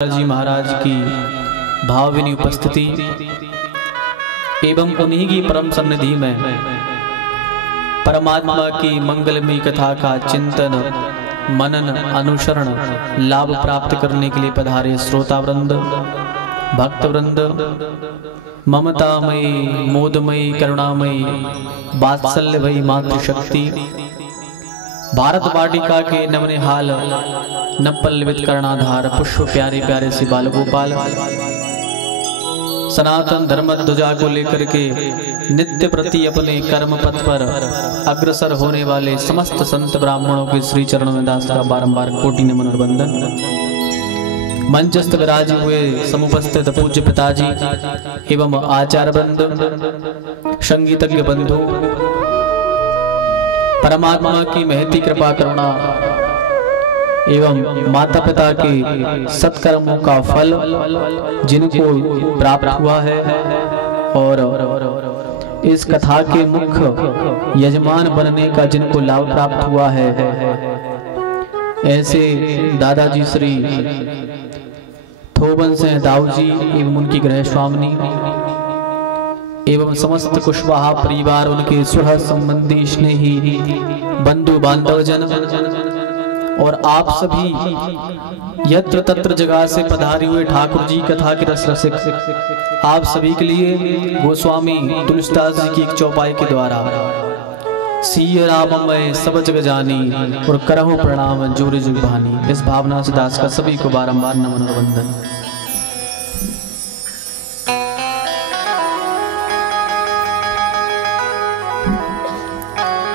जी महाराज की भावविनी उपस्थिति एवं उन्हीं की परम सन्निधि में परमात्मा की मंगलमयी कथा का चिंतन मनन अनुसरण लाभ प्राप्त करने के लिए पधारे श्रोता वृंद भक्त वृंद ममतामयी मोदमयी करुणामयी वात्सल्य भई मातृशक्ति भारत वाटिका के नवने हाल न पल्लवित कर्णाधार पुष्प प्यारे प्यारे से बाल गोपाल सनातन धर्म ध्वजा को लेकर के नित्य प्रति अपने कर्म पथ पर अग्रसर होने वाले समस्त संत ब्राह्मणों के श्री चरणों में दास का बारंबार कोटि नमन वंदन। मंचस्थ विराजे हुए समुपस्थित पूज्य पिताजी एवं आचार्य बंधु संगीतज्ञ बंधु परमात्मा की महती कृपा करुणा एवं माता पिता के सत्कर्मों का फल जिनको प्राप्त हुआ है और इस कथा के मुख्य यजमान बनने का जिनको लाभ प्राप्त हुआ है, ऐसे दादाजी श्री थोबन से दाऊ जी एवं उनकी गृह स्वामिनी एवं समस्त कुशवाहा परिवार उनके सुह संबंधी स्नेही बंधु बांधव जन और आप सभी यत्र तत्र जगह से पधारे हुए ठाकुर जी कथा के रस रसिक आप सभी के लिए गोस्वामी तुलसीदास जी की एक चौपाई के द्वारा सिय राम मैं सब जग जानी और करहु प्रणाम जोरे जुग भानी, इस भावना से दास का सभी को बारंबार नमन और वंदन।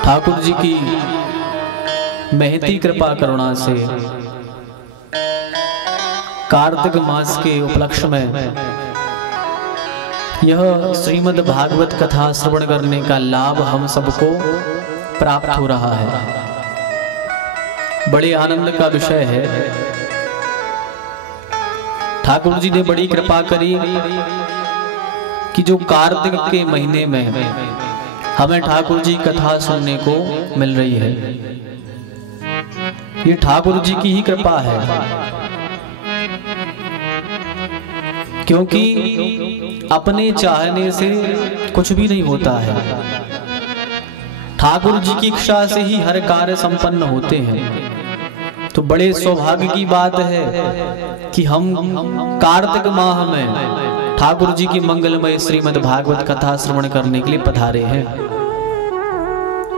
ठाकुर जी की महती कृपा करुणा से कार्तिक मास के उपलक्ष्य में यह श्रीमद् भागवत कथा श्रवण करने का लाभ हम सबको प्राप्त हो रहा है। बड़े आनंद का विषय है। ठाकुर जी ने बड़ी कृपा करी कि जो कार्तिक के महीने में हमें ठाकुर जी कथा सुनने को मिल रही है, ये ठाकुर जी की ही कृपा है। क्योंकि अपने चाहने से कुछ भी नहीं होता है, ठाकुर जी की इच्छा से ही हर कार्य संपन्न होते हैं। तो बड़े सौभाग्य की बात है कि हम कार्तिक माह में ठाकुर जी की मंगलमय श्रीमद् भागवत कथा श्रवण करने के लिए पधारे हैं।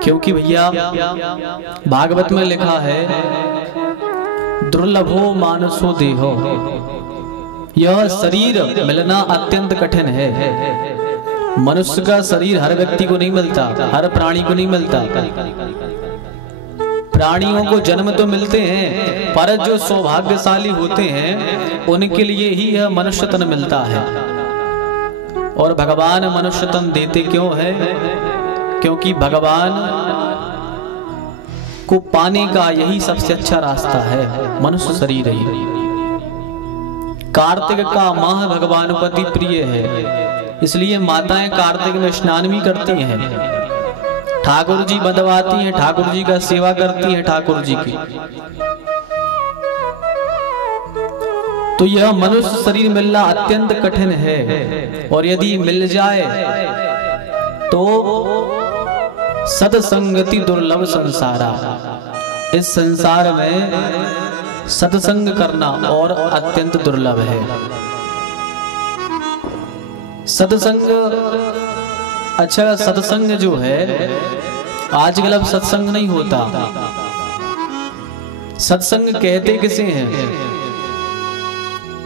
क्योंकि भैया भागवत में लिखा है दुर्लभो मानसो देहो, यह शरीर मिलना अत्यंत कठिन है। मनुष्य का शरीर हर व्यक्ति को नहीं मिलता, हर प्राणी को नहीं मिलता। प्राणियों को जन्म तो मिलते हैं पर जो सौभाग्यशाली होते हैं उनके लिए ही यह मनुष्य तन मिलता है। और भगवान मनुष्य तन देते क्यों है? क्योंकि भगवान को पाने का यही सबसे अच्छा रास्ता है, मनुष्य शरीर ही। कार्तिक का माह भगवान को अति प्रिय है, इसलिए माताएं कार्तिक में स्नान भी करती हैं, ठाकुर जी बंधवाती हैं, ठाकुर जी का सेवा करती हैं ठाकुर जी की। तो यह मनुष्य शरीर मिलना अत्यंत कठिन है और यदि मिल जाए तो सत्संगति दुर्लभ संसारा, इस संसार में सत्संग करना और अत्यंत दुर्लभ है। सत्संग, अच्छा सत्संग जो है आजकल अब सत्संग नहीं होता। सत्संग कहते किसे हैं?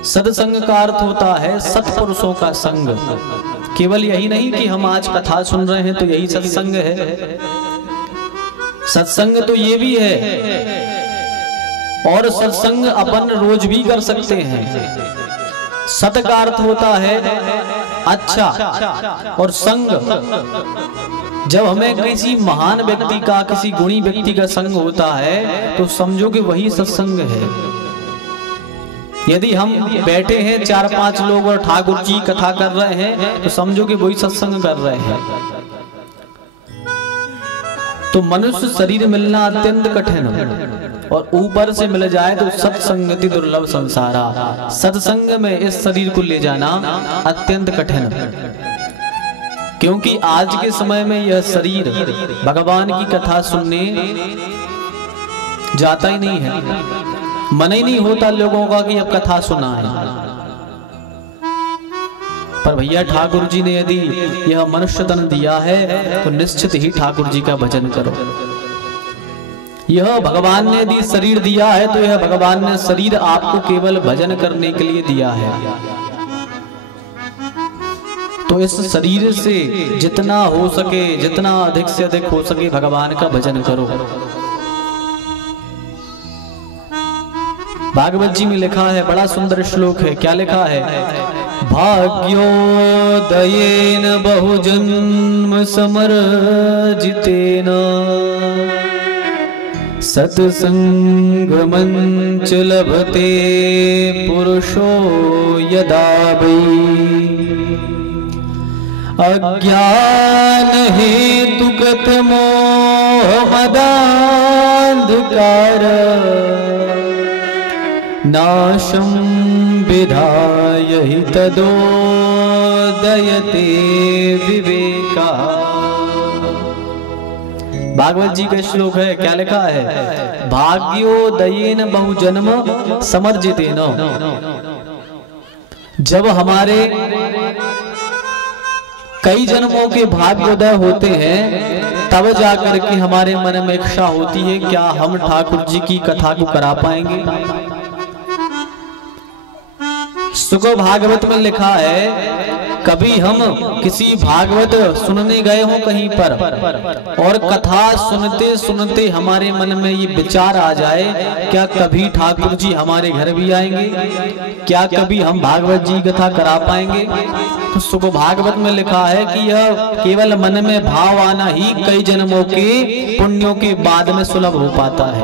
सत्संग का अर्थ होता है सत्पुरुषों का संग। केवल यही नहीं कि हम आज कथा सुन रहे हैं तो यही सत्संग है। सत्संग तो ये भी है और सत्संग अपन रोज भी कर सकते हैं। सत का अर्थ होता है अच्छा और संग, जब हमें किसी महान व्यक्ति का, किसी गुणी व्यक्ति का संग होता है तो समझो कि वही सत्संग है। यदि हम बैठे हैं 4-5 लोग और ठाकुर जी कथा कर रहे हैं तो समझो कि वही सत्संग कर रहे हैं। तो मनुष्य शरीर मिलना अत्यंत कठिन है। और ऊपर से मिल जाए तो सत्संगति दुर्लभ संसारा। सत्संग में इस शरीर को ले जाना अत्यंत कठिन, क्योंकि आज के समय में यह शरीर भगवान की कथा सुनने जाता ही नहीं है। मन ही नहीं होता लोगों का कि अब कथा सुना है। पर भैया ठाकुर जी ने यदि यह मनुष्य तन दिया है तो निश्चित ही ठाकुर जी का भजन करो। यह भगवान ने यदि शरीर दिया है तो यह भगवान ने शरीर आपको केवल भजन करने के लिए दिया है। तो इस शरीर से जितना हो सके, जितना अधिक से अधिक हो सके भगवान का भजन करो। भागवत जी में लिखा है, बड़ा सुंदर श्लोक है। क्या लिखा है? भाग्योदयेन बहुजन्म समर्जितेन सत्संगमंच लभते पुरुषो यदा वै अज्ञान हेतुकृत मोह मदान्धकार नाशं विधाय हि तदोदयते विवेका। भागवत जी का श्लोक है। क्या लिखा है? भाग्योदयेन बहुजन्म समर्जितेन। जब हमारे कई जन्मों के भाग्योदय होते हैं तब जाकर के हमारे मन में इच्छा होती है क्या हम ठाकुर जी की कथा को करा पाएंगे। सुख भागवत में लिखा है, कभी हम किसी भागवत सुनने गए हो कहीं पर और कथा सुनते सुनते हमारे मन में ये विचार आ जाए क्या कभी ठाकुर जी हमारे घर भी आएंगे, क्या कभी हम भागवत जी कथा करा पाएंगे। तो सुख भागवत में लिखा है कि यह केवल मन में भाव आना ही कई जन्मों के पुण्यों के बाद में सुलभ हो पाता है।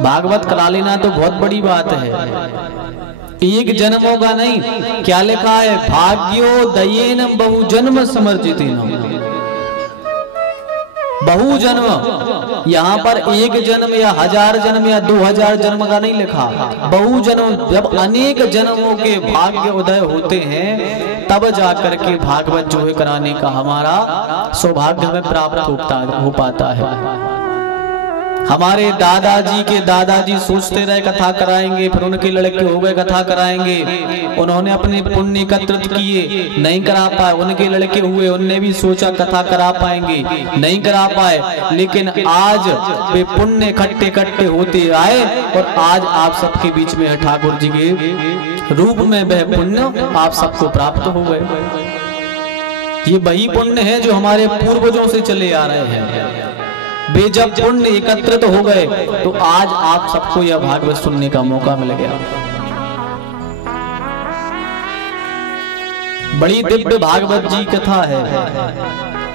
भागवत करा लेना तो बहुत बड़ी बात है, एक जन्म होगा नहीं। क्या लिखा है? भाग्योदयेन बहुजन्म समर्जितेन। बहुजन्म, यहाँ पर एक जन्म या 1000 जन्म या 2000 जन्म का नहीं लिखा। बहुजन्म, जब अनेक जन्मों के भाग्य उदय होते हैं तब जाकर के भागवत जो है कराने का हमारा सौभाग्य हमें प्राप्त हो पाता है। हमारे दादाजी के दादाजी सोचते रहे कथा कराएंगे, फिर उनके लड़के हो गए कथा कराएंगे, उन्होंने अपने पुण्य एकत्रित किए, नहीं करा पाए। उनके लड़के हुए, उनने भी सोचा कथा करा पाएंगे, नहीं करा पाए। लेकिन आज वे पुण्य इकट्ठे इकट्ठे होते आए और आज आप सबके बीच में ठाकुर जी के रूप में वह पुण्य आप सबको प्राप्त हो गए। ये वही पुण्य है जो हमारे पूर्वजों से चले आ रहे हैं। वे जब पुण्य एकत्रित हो गए तो आज आप सबको यह भागवत सुनने का मौका मिल गया। बड़ी दिव्य भागवत जी कथा है।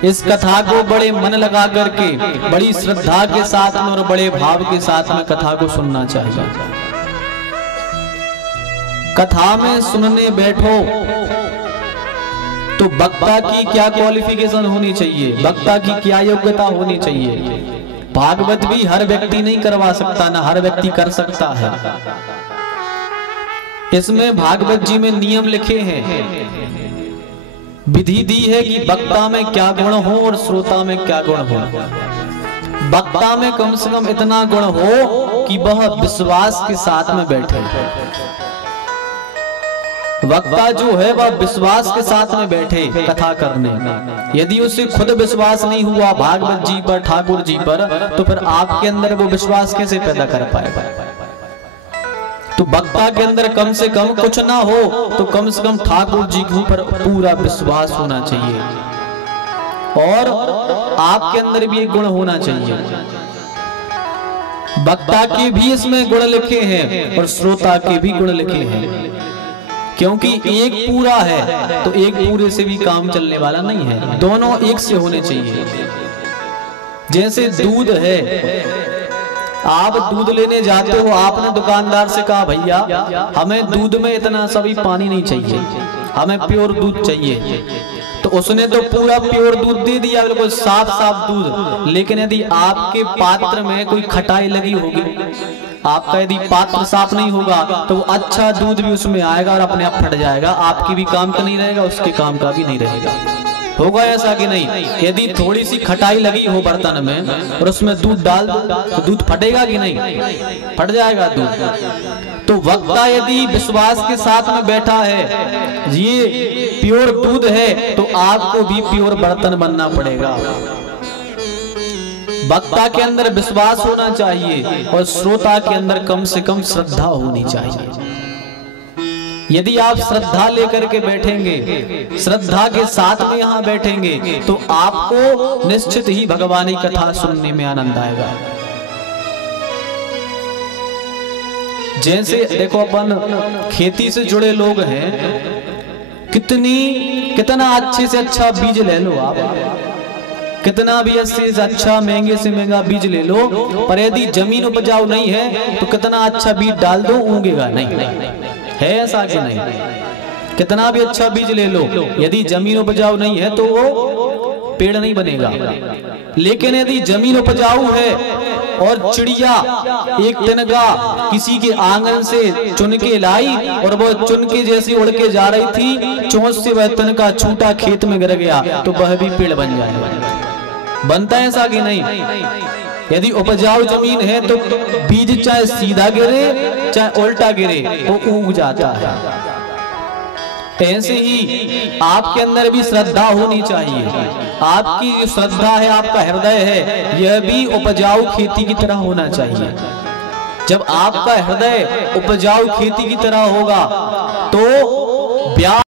इस कथा को बड़े मन लगा करके, बड़ी श्रद्धा के साथ में और बड़े भाव के साथ में कथा को सुनना चाहिए। कथा में सुनने बैठो तो वक्ता की क्या क्वालिफिकेशन होनी चाहिए, वक्ता की क्या योग्यता होनी चाहिए। भागवत भी हर व्यक्ति नहीं करवा सकता, ना हर व्यक्ति कर सकता है। इसमें भागवत जी में नियम लिखे हैं, विधि दी है कि वक्ता में क्या गुण हो और श्रोता में क्या गुण हो। वक्ता में कम से कम इतना गुण हो कि वह विश्वास के साथ में बैठे। वक्ता जो है वह विश्वास के साथ में बैठे कथा करने। यदि उसे खुद विश्वास नहीं हुआ भागवत जी पर, ठाकुर जी पर, तो फिर आपके अंदर वो विश्वास कैसे पैदा कर पाएगा। तो वक्ता के अंदर कम से कम कुछ ना हो तो कम से कम ठाकुर जी के ऊपर पूरा विश्वास होना चाहिए और आपके अंदर भी एक गुण होना चाहिए। वक्ता के भी इसमें गुण लिखे हैं और श्रोता के भी गुण लिखे हैं, क्योंकि एक पूरा है तो एक पूरे से भी काम चलने वाला नहीं है, दोनों एक से होने चाहिए। जैसे दूध है, आप दूध लेने जाते हो, आपने दुकानदार से कहा भैया हमें दूध में इतना सभी पानी नहीं चाहिए, हमें प्योर दूध चाहिए। तो उसने तो पूरा प्योर दूध दे दिया, बिल्कुल साफ साफ दूध। लेकिन यदि आपके पात्र में कोई खटाई लगी होगी, आपका यदि पात्र साफ नहीं होगा तो अच्छा दूध भी उसमें आएगा और अपने आप फट जाएगा। आपकी भी काम का नहीं रहेगा, उसके काम का भी नहीं रहेगा। होगा ऐसा कि नहीं? यदि थोड़ी सी खटाई लगी हो बर्तन में और उसमें दूध डाल दो तो दूध फटेगा कि नहीं? फट जाएगा दूध। तो वक्ता यदि विश्वास के साथ में बैठा है, ये प्योर दूध है, तो आपको भी प्योर बर्तन बनना पड़ेगा। वक्ता के अंदर विश्वास होना चाहिए और श्रोता के अंदर कम से कम श्रद्धा होनी चाहिए। यदि आप श्रद्धा लेकर के बैठेंगे, श्रद्धा के साथ में यहाँ बैठेंगे, तो आपको निश्चित ही भगवान की कथा सुनने में आनंद आएगा। जैसे देखो, अपन खेती से जुड़े लोग हैं, कितना अच्छे से अच्छा बीज ले लो आप, कितना भी अच्छे से अच्छा महंगे से महंगा बीज ले लो, पर यदि जमीन उपजाऊ नहीं है तो कितना अच्छा बीज डाल दो, उगेगा नहीं। है ऐसा कि नहीं? कितना भी अच्छा बीज ले लो, यदि जमीन उपजाऊ नहीं है तो वो पेड़ नहीं बनेगा। लेकिन यदि जमीन उपजाऊ है और चिड़िया एक तिनका किसी के आंगन से चुन के लाई और वो चुन के जैसे उड़ के जा रही थी, चोंच से वह तिनका छूटा खेत में गिर गया, तो वह भी पेड़ बन जाएगा। बनता है ऐसा कि नहीं? यदि उपजाऊ जमीन है तो बीज चाहे सीधा गिरे चाहे उल्टा गिरे वो उग जाता है। ऐसे ही आपके अंदर भी श्रद्धा होनी चाहिए। आपकी जो श्रद्धा है, आपका हृदय है, यह भी उपजाऊ खेती की तरह होना चाहिए। जब आपका हृदय उपजाऊ खेती की तरह होगा तो